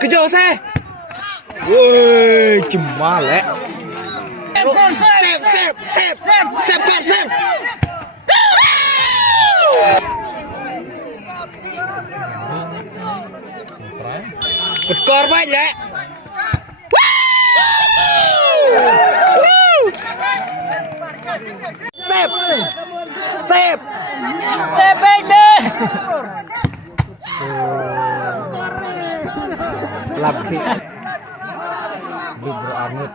Kejar saya. Woi, cuma lek. Sep, kan, sep. Bekor baik lek. Sep baik deh. Lagi. Bubur anget.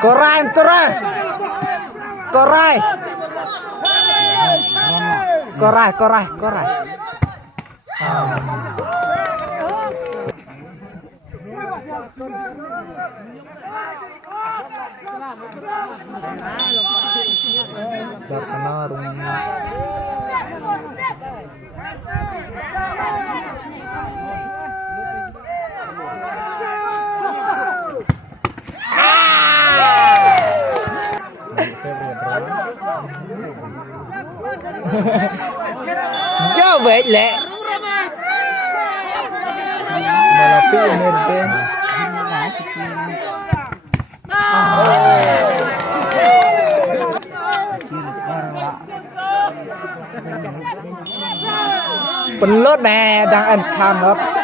Korai. Terkenal rumahnya. Coba lek. Malapi energi. Penlut nè đang ăn chan lắm.